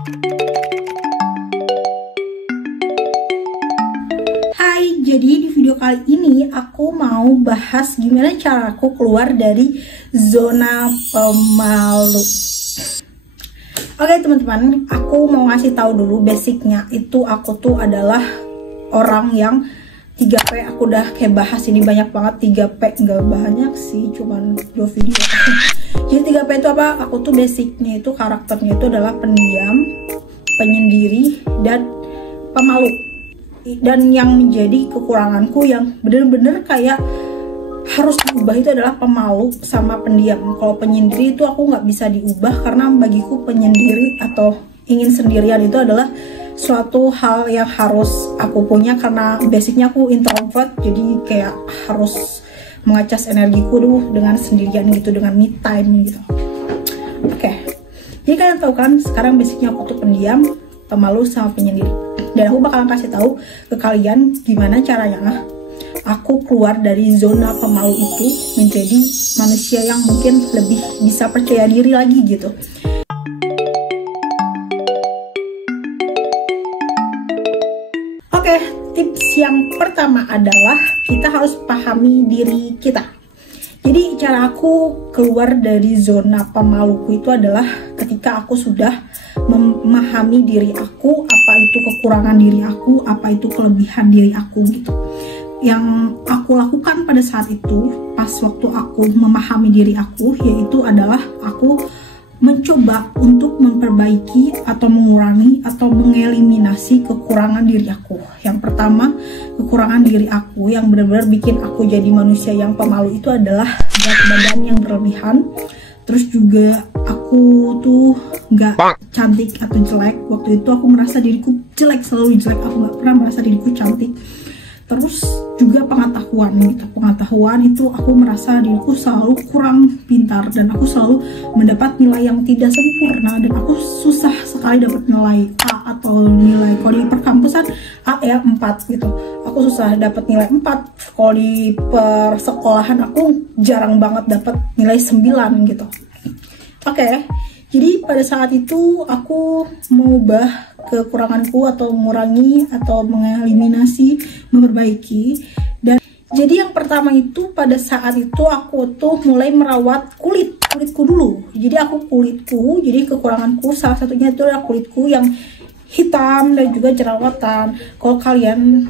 Hai, jadi di video kali ini aku mau bahas gimana cara aku keluar dari zona pemalu. Oke teman-teman, aku mau ngasih tahu dulu basicnya. Itu aku tuh adalah orang yang 3P. Aku udah kayak bahas ini banyak banget. 3P nggak banyak sih, cuman 2 video. Jadi 3P itu apa? Aku tuh basicnya itu karakternya itu adalah pendiam, penyendiri, dan pemalu. Dan yang menjadi kekuranganku yang bener-bener kayak harus diubah itu adalah pemalu sama pendiam. Kalau penyendiri itu aku nggak bisa diubah karena bagiku penyendiri atau ingin sendirian itu adalah suatu hal yang harus aku punya karena basicnya aku introvert, jadi kayak harus mengacas energiku dulu dengan sendirian gitu, dengan me time gitu. Oke. Jadi kalian tahu kan sekarang basicnya aku tuh pendiam, pemalu sama penyendiri. Dan aku bakalan kasih tahu ke kalian gimana caranya aku keluar dari zona pemalu itu menjadi manusia yang mungkin lebih bisa percaya diri lagi gitu. Oke, tips yang pertama adalah kita harus pahami diri kita. Jadi cara aku keluar dari zona pemaluku itu adalah ketika aku sudah memahami diri aku, apa itu kekurangan diri aku, apa itu kelebihan diri aku gitu. Yang aku lakukan pada saat itu, pas waktu aku memahami diri aku, yaitu adalah aku mencoba untuk memperbaiki atau mengurangi atau mengeliminasi kekurangan diri aku. Yang pertama, kekurangan diri aku yang benar-benar bikin aku jadi manusia yang pemalu itu adalah berat badan yang berlebihan. Terus juga aku tuh nggak cantik atau jelek. Waktu itu aku merasa diriku jelek, selalu jelek. Aku nggak pernah merasa diriku cantik. Terus juga pengetahuan gitu. Pengetahuan itu aku merasa diriku selalu kurang pintar dan aku selalu mendapat nilai yang tidak sempurna dan aku susah sekali dapat nilai A atau nilai, kalau di perkampusan A ya 4 gitu. Aku susah dapat nilai 4. Kalau di persekolahan aku jarang banget dapat nilai 9 gitu. Oke, jadi pada saat itu aku mengubah kekuranganku atau mengurangi atau mengeliminasi, memperbaiki. Dan jadi yang pertama itu pada saat itu aku tuh mulai merawat kulitku dulu. Jadi jadi kekuranganku salah satunya itu adalah kulitku yang hitam dan juga jerawatan. Kalau kalian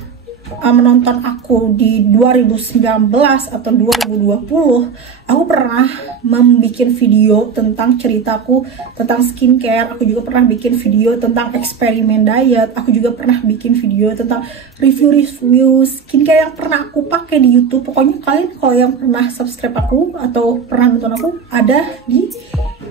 menonton aku di 2019 atau 2020, aku pernah membuat video tentang ceritaku tentang skincare. Aku juga pernah bikin video tentang eksperimen diet. Aku juga pernah bikin video tentang review skincare yang pernah aku pakai di YouTube. Pokoknya kalian kalau yang pernah subscribe aku atau pernah nonton aku ada di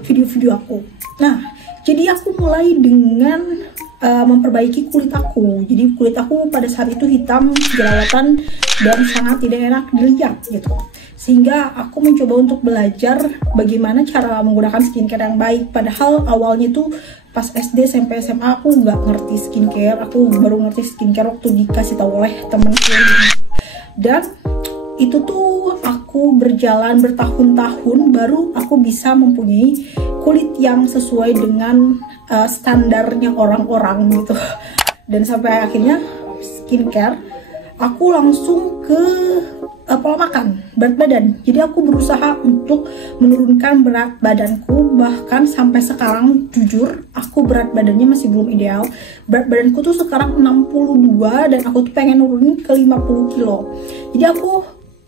video-video aku. Nah, jadi aku mulai dengan memperbaiki kulit aku. Jadi kulit aku pada saat itu hitam, jerawatan, dan sangat tidak enak dilihat gitu. Sehingga aku mencoba untuk belajar bagaimana cara menggunakan skincare yang baik. Padahal awalnya tuh pas SD, SMP, SMA aku nggak ngerti skincare. Aku baru ngerti skincare waktu dikasih tahu oleh temenku. Dan itu tuh aku berjalan bertahun-tahun baru aku bisa mempunyai kulit yang sesuai dengan standarnya orang-orang gitu. Dan sampai akhirnya skincare aku langsung ke pola makan, berat badan. Jadi aku berusaha untuk menurunkan berat badanku. Bahkan sampai sekarang jujur aku berat badannya masih belum ideal. Berat badanku tuh sekarang 62 dan aku tuh pengen nurunin ke 50 kilo. Jadi aku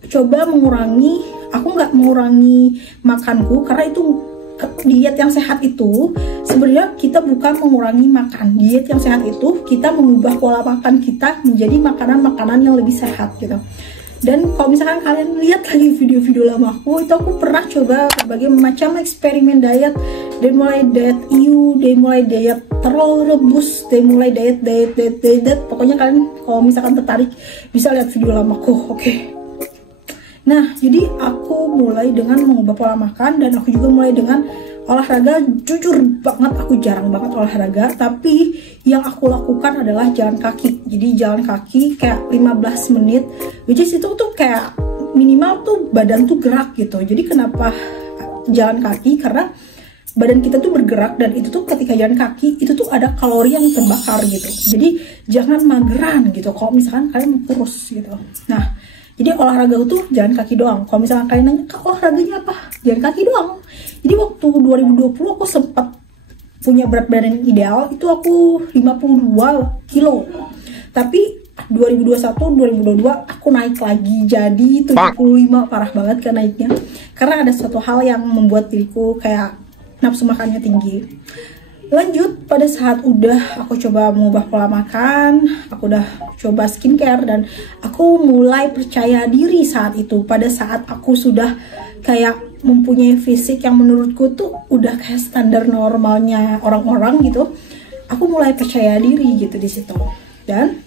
coba mengurangi, aku nggak mengurangi makanku karena itu diet yang sehat itu sebenarnya kita bukan mengurangi makan. Diet yang sehat itu kita mengubah pola makan kita menjadi makanan-makanan yang lebih sehat gitu. Dan kalau misalkan kalian lihat lagi video-video lama aku, itu aku pernah coba berbagai macam eksperimen diet. Dari mulai diet IU, dari mulai diet telur rebus, dari mulai diet. Pokoknya kalian kalau misalkan tertarik bisa lihat video lama aku, oke? Nah, jadi aku mulai dengan mengubah pola makan dan aku juga mulai dengan olahraga. Jujur banget aku jarang banget olahraga, tapi yang aku lakukan adalah jalan kaki. Jadi jalan kaki kayak 15 menit, which is itu tuh kayak minimal tuh badan tuh gerak gitu. Jadi kenapa jalan kaki? Karena badan kita tuh bergerak, dan itu tuh ketika jalan kaki itu tuh ada kalori yang terbakar gitu. Jadi jangan mageran gitu kalau misalkan kalian mau kurus gitu. Nah, jadi olahraga itu jalan kaki doang. Kalau misalkan kalian nanya, Kak, olahraganya apa? Jalan kaki doang. Jadi waktu 2020 aku sempat punya berat badan yang ideal, itu aku 52 kilo. Tapi 2021-2022 aku naik lagi jadi 75, parah banget kan naiknya. Karena ada suatu hal yang membuat diriku kayak nafsu makannya tinggi. Lanjut, pada saat udah aku coba mengubah pola makan, aku udah coba skincare, dan aku mulai percaya diri saat itu. Pada saat aku sudah kayak mempunyai fisik yang menurutku tuh udah kayak standar normalnya orang-orang gitu, aku mulai percaya diri gitu di situ. Dan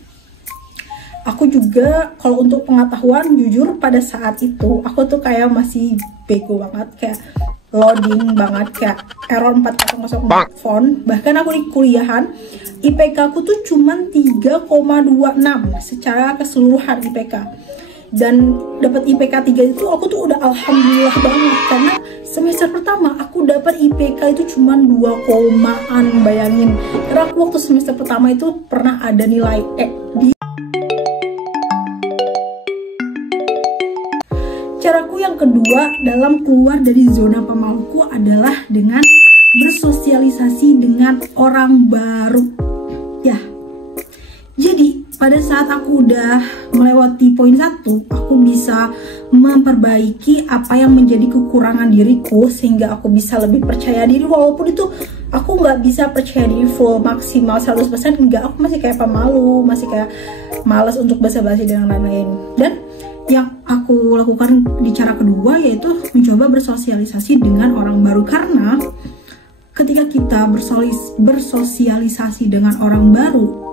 aku juga, kalau untuk pengetahuan, jujur pada saat itu aku tuh kayak masih bego banget, kayak loading banget, kayak error 4004 font. Bahkan aku di kuliahan IPK aku tuh cuman 3,26 secara keseluruhan IPK. Dan dapat IPK 3 itu aku tuh udah alhamdulillah banget, karena semester pertama aku dapat IPK itu cuman 2 komaan, bayangin. Karena aku waktu semester pertama itu pernah ada nilai E di. Caraku yang kedua dalam keluar dari zona pemaluku adalah dengan bersosialisasi dengan orang baru. Ya, jadi pada saat aku udah melewati poin 1, aku bisa memperbaiki apa yang menjadi kekurangan diriku sehingga aku bisa lebih percaya diri. Walaupun itu aku nggak bisa percaya diri full maksimal 100%, enggak, aku masih kayak pemalu, masih kayak malas untuk basa-basi dan lain-lain. Dan yang aku lakukan di cara kedua yaitu mencoba bersosialisasi dengan orang baru. Karena ketika kita bersosialisasi dengan orang baru,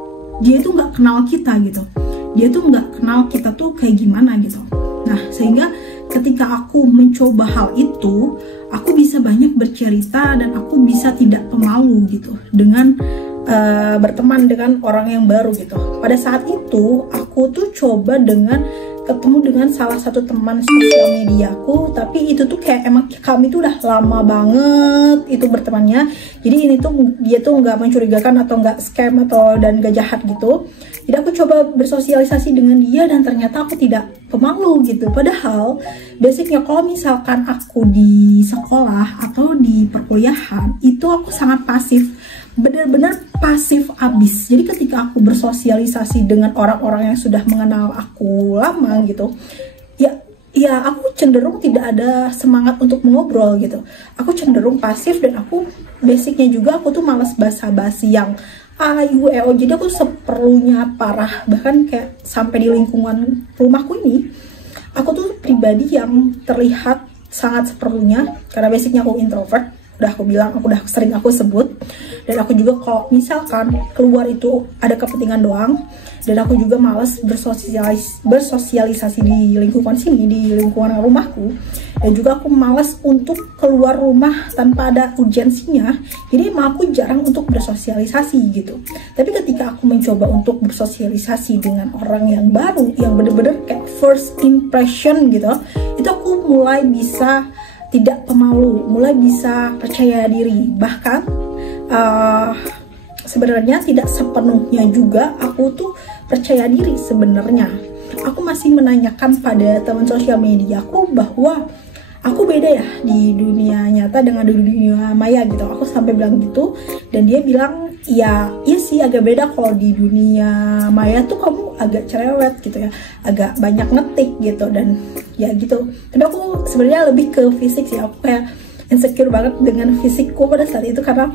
dia itu nggak kenal kita gitu, dia tuh nggak kenal kita tuh kayak gimana gitu. Nah, sehingga ketika aku mencoba hal itu, aku bisa banyak bercerita dan aku bisa tidak pemalu gitu dengan berteman dengan orang yang baru gitu. Pada saat itu aku tuh coba dengan ketemu dengan salah satu teman sosial mediaku, tapi itu tuh kayak emang kami tuh udah lama banget itu bertemannya. Jadi ini tuh dia tuh nggak mencurigakan atau nggak scam atau dan gak jahat gitu. Jadi aku coba bersosialisasi dengan dia dan ternyata aku tidak pemalu gitu. Padahal basicnya kalau misalkan aku di sekolah atau di perkuliahan itu aku sangat pasif, benar-benar pasif abis. Jadi ketika aku bersosialisasi dengan orang-orang yang sudah mengenal aku lama gitu, ya aku cenderung tidak ada semangat untuk mengobrol gitu. Aku cenderung pasif dan aku basicnya juga aku tuh malas basa-basi yang AIUEO. Jadi aku seperlunya parah. Bahkan kayak sampai di lingkungan rumahku ini, aku tuh pribadi yang terlihat sangat seperlunya karena basicnya aku introvert. Udah aku bilang, aku udah sering aku sebut. Dan aku juga kalau misalkan keluar itu ada kepentingan doang, dan aku juga malas bersosialisasi di lingkungan sini, di lingkungan rumahku. Dan juga aku malas untuk keluar rumah tanpa ada urgensinya. Jadi emang aku jarang untuk bersosialisasi gitu. Tapi ketika aku mencoba untuk bersosialisasi dengan orang yang baru, yang bener-bener kayak first impression gitu, itu aku mulai bisa tidak pemalu, mulai bisa percaya diri. Bahkan sebenarnya tidak sepenuhnya juga aku tuh percaya diri sebenarnya. Aku masih menanyakan pada teman sosial media aku bahwa aku beda ya di dunia nyata dengan di dunia maya gitu. Aku sampai bilang gitu, dan dia bilang iya sih agak beda. Kalau di dunia maya tuh kamu agak cerewet gitu ya, agak banyak ngetik gitu dan ya gitu. Tapi aku sebenarnya lebih ke fisik sih. Aku kayak insecure banget dengan fisikku pada saat itu karena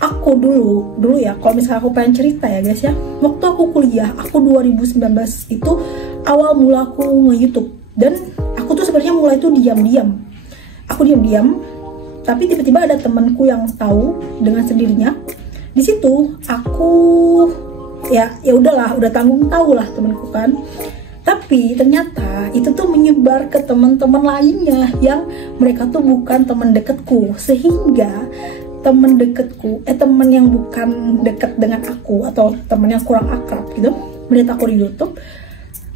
aku dulu ya, kalau misalnya aku pengen cerita ya guys ya, waktu aku kuliah, aku 2019 itu awal mula aku nge-YouTube. Dan aku tuh sebenarnya mulai tuh diam-diam. Aku diam-diam, tapi tiba-tiba ada temanku yang tahu dengan sendirinya. Di situ aku ya udahlah, udah tanggung tahu lah temanku kan. Tapi ternyata itu tuh menyebar ke teman-teman lainnya yang mereka tuh bukan teman deketku, sehingga teman deketku, teman yang bukan dekat dengan aku atau teman yang kurang akrab gitu, melihat aku di YouTube,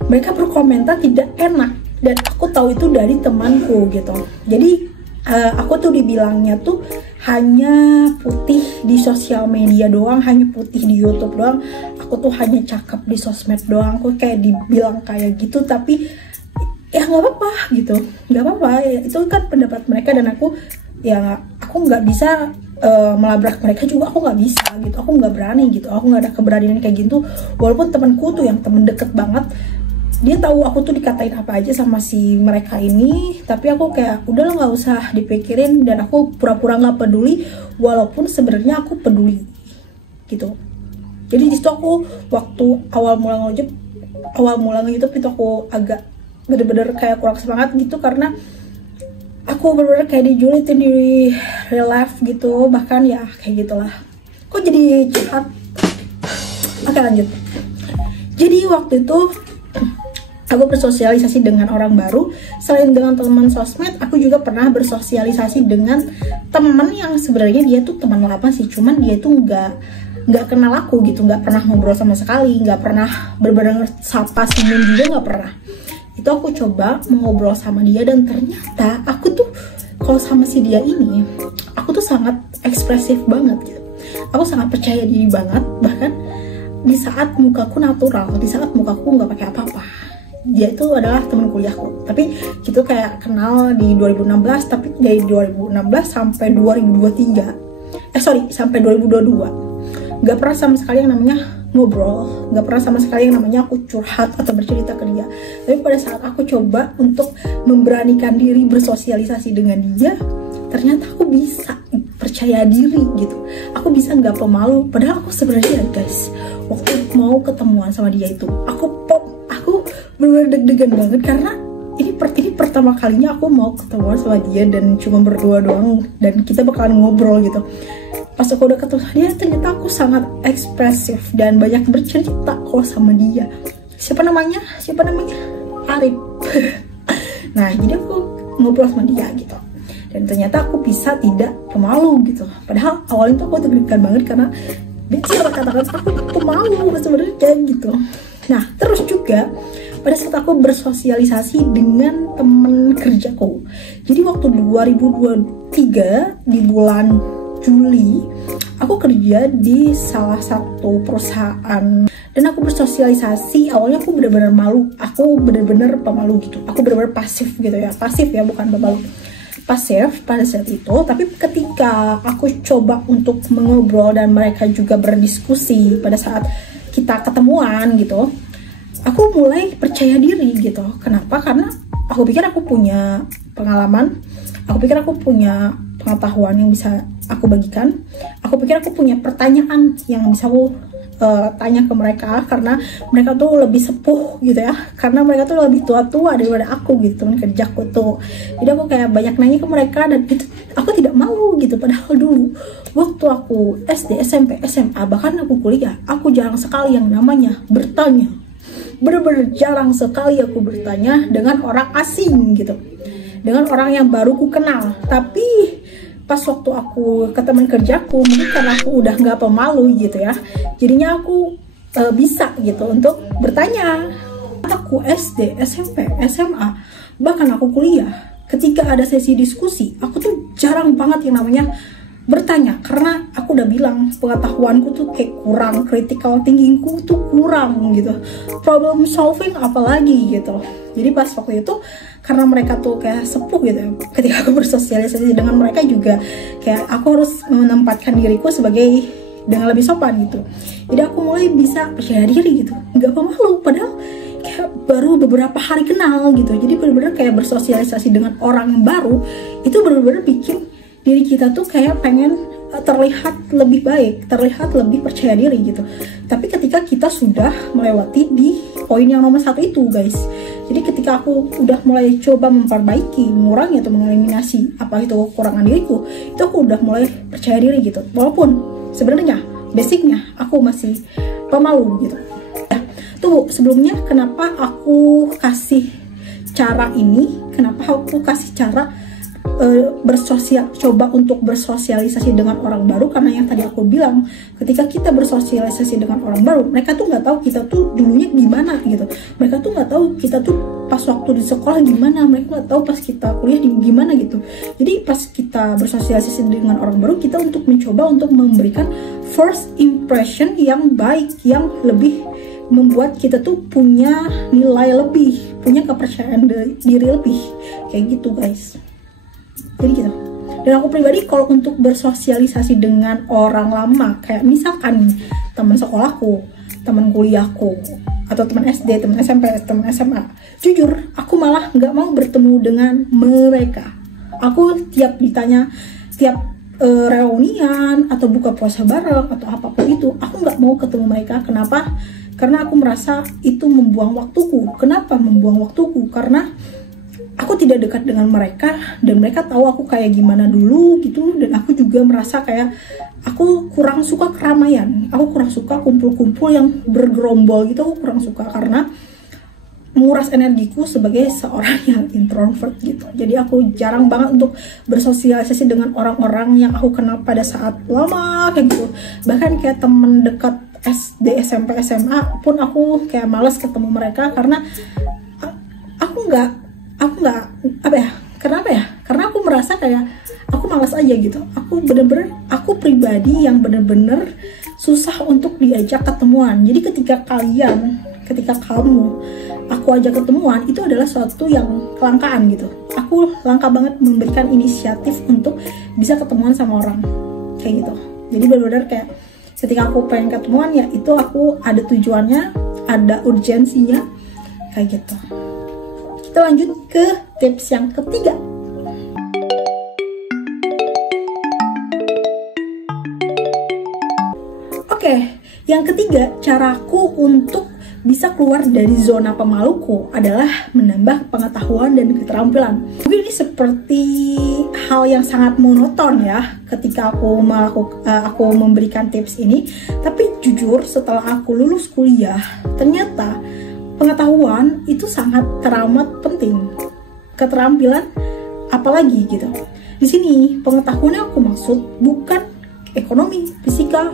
mereka berkomentar tidak enak. Dan aku tahu itu dari temanku gitu. Jadi aku tuh dibilangnya tuh hanya putih di sosial media doang, hanya putih di YouTube doang, aku tuh hanya cakep di sosmed doang, aku kayak dibilang kayak gitu. Tapi ya nggak apa-apa gitu, nggak apa-apa ya, itu kan pendapat mereka dan aku nggak bisa melabrak mereka juga, aku nggak bisa gitu, aku nggak berani gitu, aku nggak ada keberanian kayak gitu. Walaupun temanku tuh yang temen deket banget, dia tahu aku tuh dikatain apa aja sama si mereka ini, tapi aku kayak udah nggak usah dipikirin dan aku pura-pura nggak peduli, walaupun sebenarnya aku peduli gitu. Jadi di situ aku waktu awal mula nge-YouTube itu aku agak bener-bener kayak kurang semangat gitu, karena aku bener-bener kayak dijulitin di real life gitu, bahkan ya kayak gitulah. Kok jadi curhat? Oke lanjut. Jadi waktu itu aku bersosialisasi dengan orang baru. Selain dengan teman sosmed, aku juga pernah bersosialisasi dengan teman yang sebenarnya dia tuh teman lama sih, cuman dia tuh nggak kenal aku gitu, nggak pernah ngobrol sama sekali, nggak pernah bener-bener sapa senyum juga nggak pernah. Itu aku coba mengobrol sama dia dan ternyata aku tuh kalau sama si dia ini, aku tuh sangat ekspresif banget gitu. Aku sangat percaya diri banget, bahkan di saat mukaku natural, di saat mukaku nggak pakai apa-apa. Dia itu adalah teman kuliahku, tapi gitu kayak kenal di 2016, tapi dari 2016 sampai 2023 sampai 2022 nggak pernah sama sekali yang namanya ngobrol, nggak pernah sama sekali yang namanya aku curhat atau bercerita ke dia. Tapi pada saat aku coba untuk memberanikan diri bersosialisasi dengan dia, ternyata aku bisa percaya diri gitu, aku bisa nggak pemalu. Padahal aku sebenarnya guys, waktu mau ketemuan sama dia itu aku bener-bener deg-degan banget, karena ini pertama kalinya aku mau ketemuan sama dia dan cuma berdua doang dan kita bakalan ngobrol gitu. Pas aku udah ketemu dia, ternyata aku sangat ekspresif dan banyak bercerita kalau sama dia. Siapa namanya Arif. Nah jadi aku ngobrol sama dia gitu, dan ternyata aku bisa tidak pemalu gitu. Padahal awalnya tuh aku deg-degan banget karena dia katakan aku pemalu sebenarnya gitu. Nah terus juga pada saat aku bersosialisasi dengan temen kerjaku, jadi waktu 2023 di bulan Juli aku kerja di salah satu perusahaan dan aku bersosialisasi. Awalnya aku bener-bener malu, aku bener-bener pemalu gitu, aku bener-bener pasif gitu ya, pasif ya bukan pemalu, pasif pada saat itu. Tapi ketika aku coba untuk mengobrol dan mereka juga berdiskusi pada saat kita ketemuan gitu, aku mulai percaya diri gitu. Kenapa? Karena aku pikir aku punya pengalaman, aku pikir aku punya pengetahuan yang bisa aku bagikan, aku pikir aku punya pertanyaan yang bisa aku tanya ke mereka, karena mereka tuh lebih sepuh gitu ya, karena mereka tuh lebih tua-tua daripada aku gitu kan kerjaku tuh. Jadi aku kayak banyak nanya ke mereka dan itu aku tidak mau gitu. Padahal dulu waktu aku SD, SMP, SMA, bahkan aku kuliah, aku jarang sekali yang namanya bertanya. Bener-bener jarang sekali aku bertanya dengan orang asing gitu, dengan orang yang baru ku kenal. Tapi pas waktu aku ke teman kerjaku, mungkin karena aku udah nggak pemalu gitu ya, jadinya aku bisa gitu untuk bertanya. Aku SD, SMP, SMA, bahkan aku kuliah, ketika ada sesi diskusi, aku tuh jarang banget yang namanya bertanya, karena aku udah bilang pengetahuanku tuh kayak kurang, critical thinkingku tuh kurang gitu, problem solving apalagi gitu. Jadi pas waktu itu karena mereka tuh kayak sepuh gitu, ketika aku bersosialisasi dengan mereka juga kayak aku harus menempatkan diriku sebagai dengan lebih sopan gitu. Jadi aku mulai bisa percaya diri gitu, nggak pemalu, padahal kayak baru beberapa hari kenal gitu. Jadi bener-bener kayak bersosialisasi dengan orang baru itu bener-bener bikin diri kita tuh kayak pengen terlihat lebih baik, terlihat lebih percaya diri gitu. Tapi ketika kita sudah melewati di poin yang nomor 1 itu guys, jadi ketika aku udah mulai coba memperbaiki, mengurangi atau mengeliminasi apa itu kekurangan diriku, itu aku udah mulai percaya diri gitu. Walaupun sebenarnya basicnya aku masih pemalu gitu. Nah, tuh sebelumnya kenapa aku kasih cara ini, kenapa aku kasih cara coba untuk bersosialisasi dengan orang baru, karena yang tadi aku bilang, ketika kita bersosialisasi dengan orang baru, mereka tuh nggak tahu kita tuh dulunya gimana gitu, mereka tuh nggak tahu kita tuh pas waktu di sekolah gimana, mereka nggak tahu pas kita kuliah gimana gitu. Jadi pas kita bersosialisasi dengan orang baru, kita untuk mencoba untuk memberikan first impression yang baik, yang lebih membuat kita tuh punya nilai lebih, punya kepercayaan diri lebih, kayak gitu guys. Jadi gitu. Dan aku pribadi kalau untuk bersosialisasi dengan orang lama, kayak misalkan teman sekolahku, teman kuliahku, atau teman SD, teman SMP, teman SMA, jujur aku malah nggak mau bertemu dengan mereka. Aku tiap ditanya, tiap reunian atau buka puasa bareng atau apapun itu, aku nggak mau ketemu mereka. Kenapa? Karena aku merasa itu membuang waktuku. Kenapa membuang waktuku? Karena aku tidak dekat dengan mereka, dan mereka tahu aku kayak gimana dulu gitu, dan aku juga merasa kayak aku kurang suka keramaian, aku kurang suka kumpul-kumpul yang bergerombol gitu, aku kurang suka karena menguras energiku sebagai seorang yang introvert gitu. Jadi aku jarang banget untuk bersosialisasi dengan orang-orang yang aku kenal pada saat lama kayak gitu. Bahkan kayak temen dekat SD, SMP, SMA pun aku kayak males ketemu mereka, karena aku nggak apa ya, kenapa ya, karena aku merasa kayak aku malas aja gitu. Aku pribadi yang bener-bener susah untuk diajak ketemuan. Jadi ketika kamu aku ajak ketemuan, itu adalah suatu yang kelangkaan gitu. Aku langka banget memberikan inisiatif untuk bisa ketemuan sama orang kayak gitu. Jadi benar-benar kayak ketika aku pengen ketemuan, ya itu aku ada tujuannya, ada urgensinya kayak gitu. Kita lanjut ke tips yang ketiga. Oke, yang ketiga, caraku untuk bisa keluar dari zona pemaluku adalah menambah pengetahuan dan keterampilan. Mungkin ini seperti hal yang sangat monoton ya ketika aku memberikan tips ini, tapi jujur setelah aku lulus kuliah, ternyata pengetahuan itu sangat teramat penting. Keterampilan apalagi gitu. Di sini pengetahuan yang aku maksud bukan ekonomi, fisika,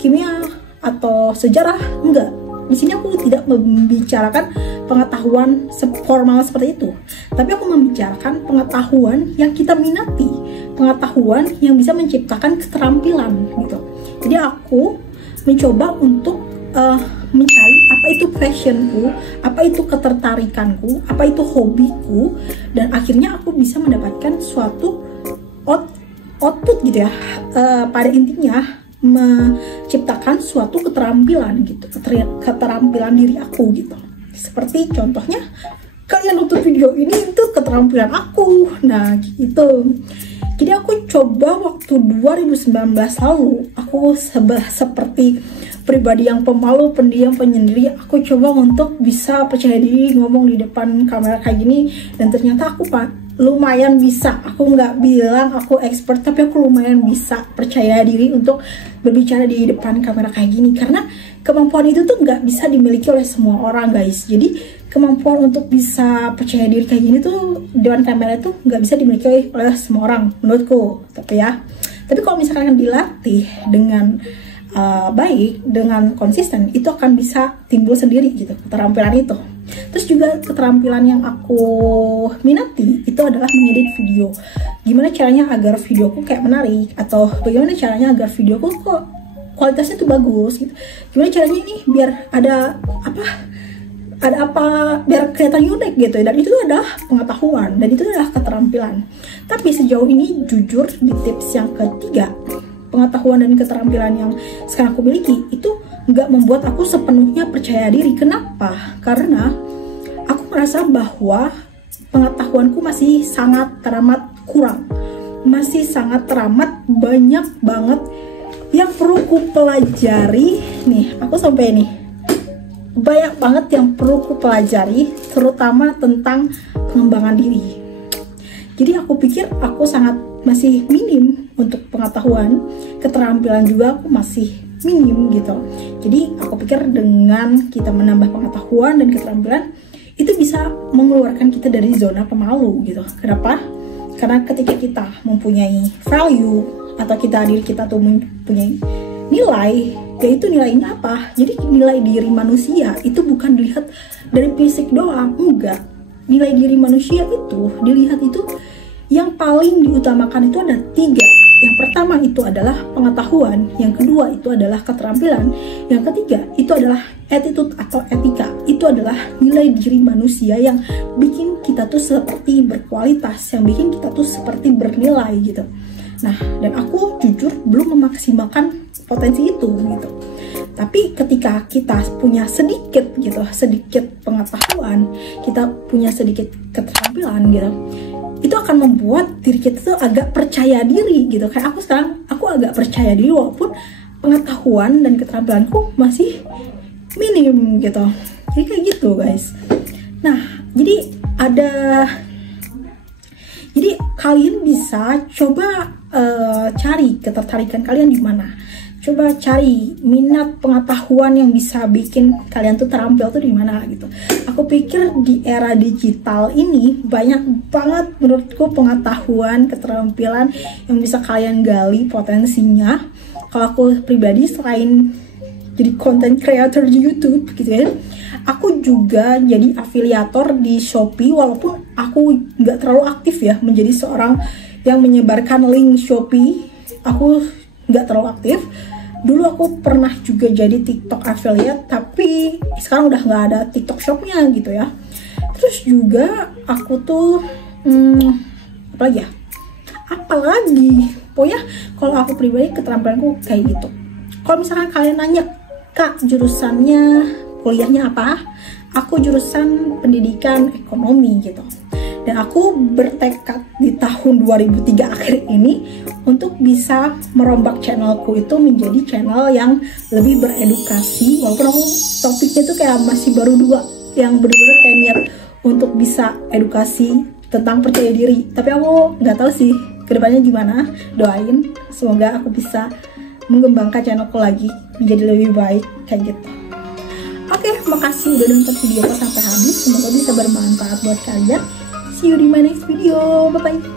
kimia, atau sejarah, enggak. Di sini aku tidak membicarakan pengetahuan formal seperti itu, tapi aku membicarakan pengetahuan yang kita minati, pengetahuan yang bisa menciptakan keterampilan gitu. Jadi aku mencoba untuk mencari apa itu passionku, apa itu ketertarikanku, apa itu hobiku, dan akhirnya aku bisa mendapatkan suatu output gitu ya. Pada intinya menciptakan suatu keterampilan gitu, keterampilan diri aku gitu. Seperti contohnya kalian nonton video ini, itu keterampilan aku. Nah gitu. Jadi aku coba waktu 2019 lalu, aku seperti pribadi yang pemalu, pendiam, penyendiri, aku coba untuk bisa percaya diri ngomong di depan kamera kayak gini, dan ternyata aku lumayan bisa. Aku nggak bilang aku expert, tapi aku lumayan bisa percaya diri untuk berbicara di depan kamera kayak gini, karena kemampuan itu tuh nggak bisa dimiliki oleh semua orang guys. Jadi kemampuan untuk bisa percaya diri kayak gini tuh di depan kamera itu nggak bisa dimiliki oleh semua orang menurutku. Tapi kalau misalkan dilatih dengan baik, dengan konsisten, itu akan bisa timbul sendiri gitu keterampilan itu. Terus juga keterampilan yang aku minati itu adalah mengedit video. Gimana caranya agar videoku kayak menarik, atau bagaimana caranya agar videoku kok kualitasnya tuh bagus gitu. Gimana caranya ini biar ada apa biar kelihatan unik gitu. Dan itu adalah pengetahuan, dan itu adalah keterampilan. Tapi sejauh ini jujur di tips yang ketiga, pengetahuan dan keterampilan yang sekarang aku miliki itu nggak membuat aku sepenuhnya percaya diri. Kenapa? Karena aku merasa bahwa pengetahuanku masih sangat teramat kurang, masih sangat teramat banyak banget yang perlu ku pelajari. Nih, aku sampai nih banyak banget yang perlu ku pelajari, terutama tentang pengembangan diri. Jadi aku pikir aku masih minim untuk pengetahuan, keterampilan juga aku masih minim gitu. Jadi aku pikir dengan kita menambah pengetahuan dan keterampilan, itu bisa mengeluarkan kita dari zona pemalu gitu. Kenapa? Karena ketika kita mempunyai value atau diri kita tuh mempunyai nilai, yaitu nilainya apa? Jadi nilai diri manusia itu bukan dilihat dari fisik doang, enggak. Nilai diri manusia itu dilihat itu yang paling diutamakan itu ada 3. Yang pertama itu adalah pengetahuan, yang kedua itu adalah keterampilan, yang ketiga itu adalah attitude atau etika. Itu adalah nilai diri manusia yang bikin kita tuh seperti berkualitas, yang bikin kita tuh seperti bernilai gitu. Nah, dan aku jujur belum memaksimalkan potensi itu gitu. Tapi ketika kita punya sedikit pengetahuan, kita punya sedikit keterampilan gitu, itu akan membuat diri kita tuh agak percaya diri gitu. Kayak aku sekarang, aku agak percaya diri walaupun pengetahuan dan keterampilanku masih minim gitu. Jadi kayak gitu guys. Nah, jadi kalian bisa coba cari ketertarikan kalian di mana. Coba cari minat pengetahuan yang bisa bikin kalian tuh terampil tuh di mana gitu. Aku pikir di era digital ini banyak banget menurutku pengetahuan, keterampilan yang bisa kalian gali potensinya. Kalau aku pribadi selain jadi content creator di YouTube gitu ya, aku juga jadi afiliator di Shopee walaupun aku nggak terlalu aktif ya menjadi seorang yang menyebarkan link Shopee. Aku nggak terlalu aktif. Dulu aku pernah juga jadi TikTok affiliate, tapi sekarang udah nggak ada TikTok shopnya gitu ya. Terus juga aku tuh apalagi pokoknya kalau aku pribadi keterampilanku kayak gitu. Kalau misalkan kalian nanya, Kak jurusannya kuliahnya apa? Aku jurusan pendidikan ekonomi gitu. Dan aku bertekad di tahun 2003 akhir ini untuk bisa merombak channelku itu menjadi channel yang lebih beredukasi. Walaupun aku topiknya tuh kayak masih baru 2 yang bener-bener kayak niat untuk bisa edukasi tentang percaya diri. Tapi aku nggak tahu sih kedepannya gimana. Doain semoga aku bisa mengembangkan channelku lagi menjadi lebih baik kayak gitu. Oke, makasih udah nonton video aku sampai habis. Semoga bisa bermanfaat buat kalian. See you di my next video. Bye bye.